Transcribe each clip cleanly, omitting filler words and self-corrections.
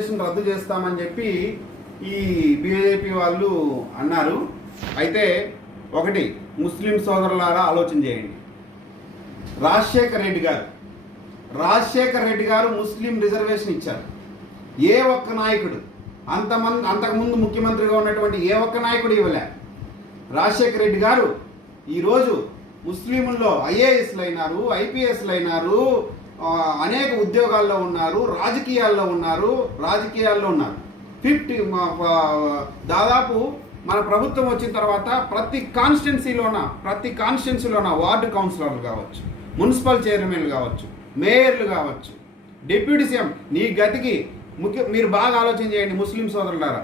రద్దు చేస్తామని చెప్పి ఈ బీజేపీ వాళ్ళు అన్నారు. అయితే ఒకటి ముస్లిం సోదరులారా ఆలోచన చేయండి. రాజశేఖర్ రెడ్డి గారు ముస్లిం రిజర్వేషన్ ఇచ్చారు. ఏ ఒక్క నాయకుడు అంతకుముందు ముఖ్యమంత్రిగా ఉన్నటువంటి ఏ ఒక్క నాయకుడు ఇవ్వలే. రాజశేఖర్ రెడ్డి గారు ఈరోజు ముస్లింల్లో ఐఏఎస్లు అయినారు, ఐపీఎస్లు అయినారు, అనేక ఉద్యోగాల్లో ఉన్నారు, రాజకీయాల్లో ఉన్నారు. 50 మన ప్రభుత్వం వచ్చిన తర్వాత ప్రతి కాన్స్టిట్యున్సీలోన వార్డు కౌన్సిలర్లు కావచ్చు, మున్సిపల్ చైర్మన్లు కావచ్చు, మేయర్లు కావచ్చు, డిప్యూటీ సీఎం. నీ గతికి మీరు బాగా ఆలోచన చేయండి ముస్లిం సోదరులారా.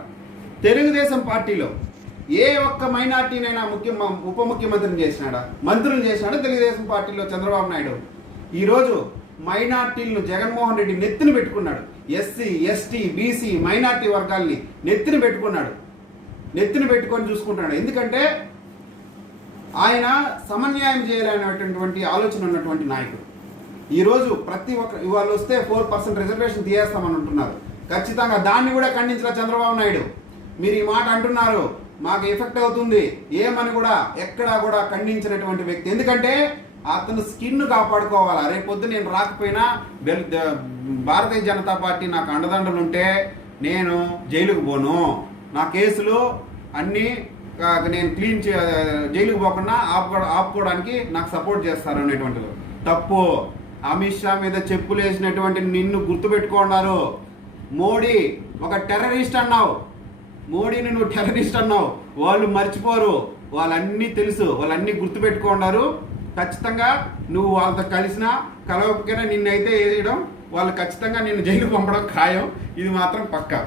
తెలుగుదేశం పార్టీలో ఏ ఒక్క మైనార్టీనైనా ఉప ముఖ్యమంత్రిని చేసినాడా, మంత్రులు చేసినాడా తెలుగుదేశం పార్టీలో చంద్రబాబు నాయుడు? ఈరోజు మైనార్టీలను జగన్మోహన్ రెడ్డి నెత్తిన పెట్టుకున్నాడు. ఎస్సీ, ఎస్టీ, బీసీ మైనార్టీ వర్గాల్ని నెత్తిన పెట్టుకొని చూసుకుంటున్నాడు. ఎందుకంటే ఆయన సమన్యాయం చేయాలనేటువంటి ఆలోచన ఉన్నటువంటి నాయకుడు. ఈరోజు ప్రతి ఒక్క ఇవాళ వస్తే 4% రిజర్వేషన్ తీయేస్తామని అంటున్నారు. ఖచ్చితంగా దాన్ని కూడా ఖండించిన చంద్రబాబు నాయుడు. మీరు ఈ మాట అంటున్నారు, మాకు ఎఫెక్ట్ అవుతుంది ఏమని కూడా ఎక్కడా కూడా ఖండించినటువంటి వ్యక్తి. ఎందుకంటే అతను స్కిన్ కాపాడుకోవాలా. రేపొద్దు నేను రాకపోయినా భారతీయ జనతా పార్టీ నాకు అండదండలు ఉంటే నేను జైలుకు పోను, నా కేసులు అన్నీ నేను జైలుకు పోకుండా ఆపుకోవడానికి నాకు సపోర్ట్ చేస్తారు అనేటువంటిది తప్పు. అమిత్ షా మీద చెప్పులు వేసినటువంటి నిన్ను గుర్తుపెట్టుకున్నారు. మోడీ ఒక టెర్రరిస్ట్ అన్నావు, మోడీని నువ్వు టెర్రరిస్ట్ అన్నావు. వాళ్ళు మర్చిపోరు, వాళ్ళన్నీ తెలుసు, వాళ్ళన్నీ గుర్తుపెట్టుకున్నారు. ఖచ్చితంగా నువ్వు వాళ్ళతో కలవకపోయినా నిన్నైతే వేయడం, వాళ్ళు ఖచ్చితంగా నిన్ను జైలుకు పంపడం ఖాయం. ఇది మాత్రం పక్కా.